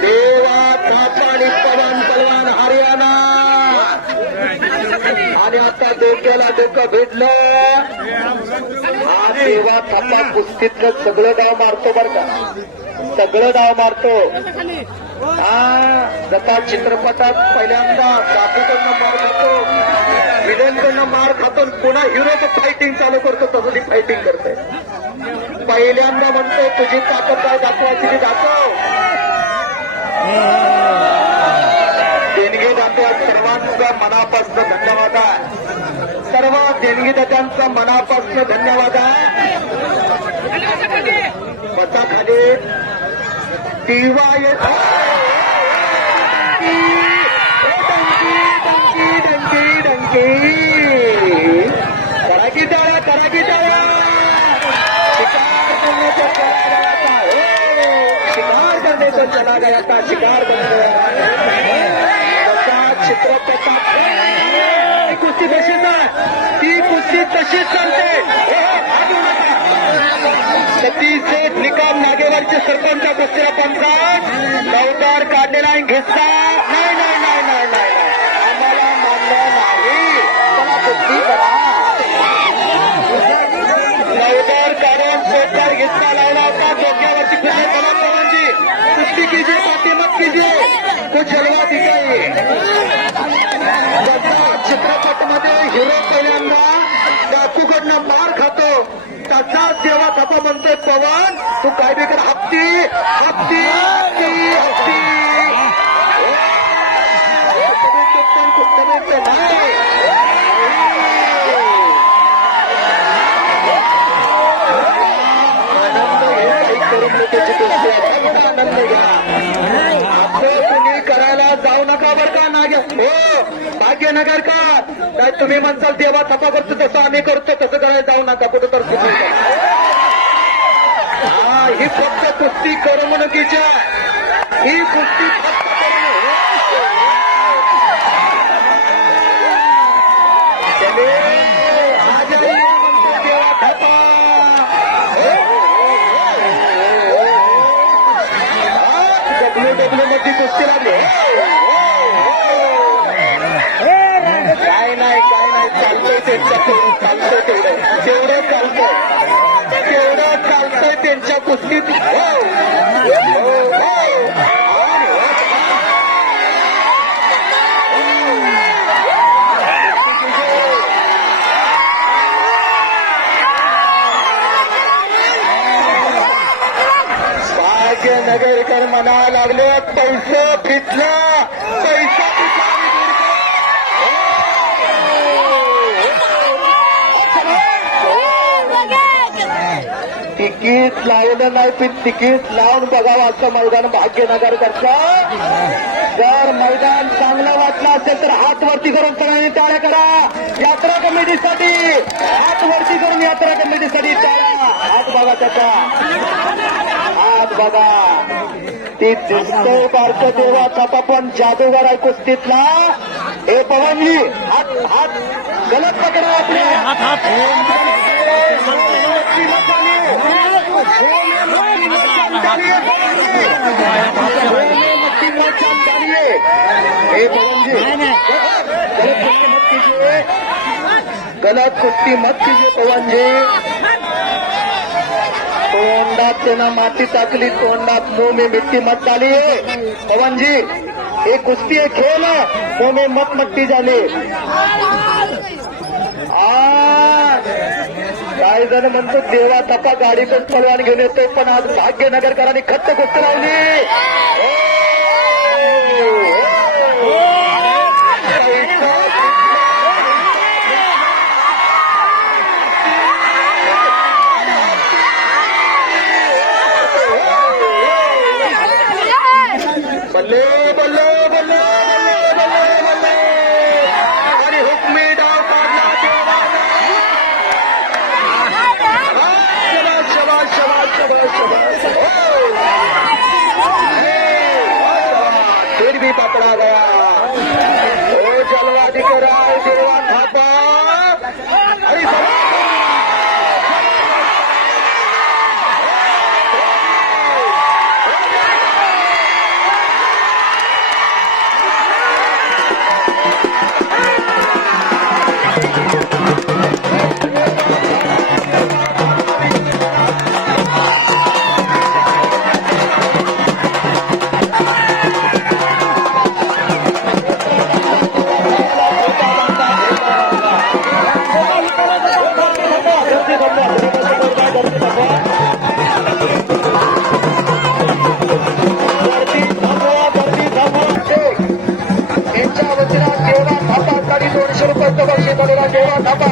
देवा आणि आता डोक्याला कुस्तीतलं सगळं डाव मारतो बर का सगळं डाव मारतो हा जसा चित्रपटात पहिल्यांदा दाखवताना मार खातो. विलनकडनं मार खातो पुन्हा हिरोचं फायटिंग चालू करतो. तसं ती फायटिंग करते पहिल्यांदा म्हणतो तुझी ताकद काय दाखवायची ती दाखव. देणगी दाखवा सर्वांचा मनापासून धन्यवाद आहे. सर्व देणगीदात्यांचा मनापासून धन्यवाद आहे. बसा खाली येत डंकी डंकी डंकी करा की टाळ्या करा की टाळ्या शिकार करण्याचा चला गया था हो. से चला गया था शिकार बन गया? चित्रपटात ती कुस्ती तशीच आहे ती कुस्ती तशीच चालते हो, निकाल नागेवारचे सरपंच कुस्तीला पंचायत नवकार काढलेला आहे घेतला नाही नाही नाही नाही नाही नाही. आम्हाला मान्य नाही चला कुस्ती करा लवकर काढून पोटकार घेतला लावला होता डोक्यावरती कुठे चला पवनजी कुस्ती कीजिए पाठीमत कीजिए कुछ जलवा दिखाइए जसा चित्रपटमध्ये हिरो पहिल्यांदा काकूकडनं मार खातो. तसाच जेव्हा थापा म्हणतोय पवन तू काय बी हप्ती हप्ती हप्ती हप्ती कुठं नाही आनंद घ्या ही करमणुकीची गोष्ट आहे फक्त आनंद घ्या असं तुम्ही करायला जाऊ नका बर का? ना हो भाग्यनगर का? काय तुम्ही म्हणसाल देवा थपा करतो तसं आम्ही करतो तसं करायला जाऊ नका कुठं तर हा ही फक्त कुस्ती करमणुकीच्या. ही कुस्ती फक्त थपा. हो, हो, हो. डब्ल्यू डब्ल्यू मध्ये कुस्ती लागली काय नाही काय नाही चालतंय चालतंय तेवढं चालतंय तेवढं चालतंय त्यांच्या कुस्तीत हो. हो, भाग्यनगरकर म्हणा लागले पैसा फिटला पैसा तिकीट लावलं नाही पण तिकीट. लावून बघावं असं मैदान भाग्यनगर करतं जर मैदान चांगलं वाटलं असेल तर हात वरती करून सगळ्यांनी टाळ्या करा. यात्रा कमिटीसाठी हात वरती करून यात्रा कमिटीसाठी टाळ्या. हात बघा त्याचा. हात बघा. ती दिसतोय बारक देवा. थापा पण जादूगार आहे कुस्तीतला. हे पवनजी हात हात गलत पकडा आपले हात हात हे पवनजी गलत कुस्ती मत कीजिए पवन जी? तोंडात त्यांना माती टाकली तोंडात मुंह में मिट्टी मत डालिए पवन जी हे कुस्ती आहे खेळ मुंह में मत मट्टी झाली. आ, काही जण म्हणतो देवा तपा गाडी पण पलवान घेऊन येतोय पण आज भाग्यनगरकरांनी खट्ट कुस्ती लावली भी पकड़ा गया। ঢাকা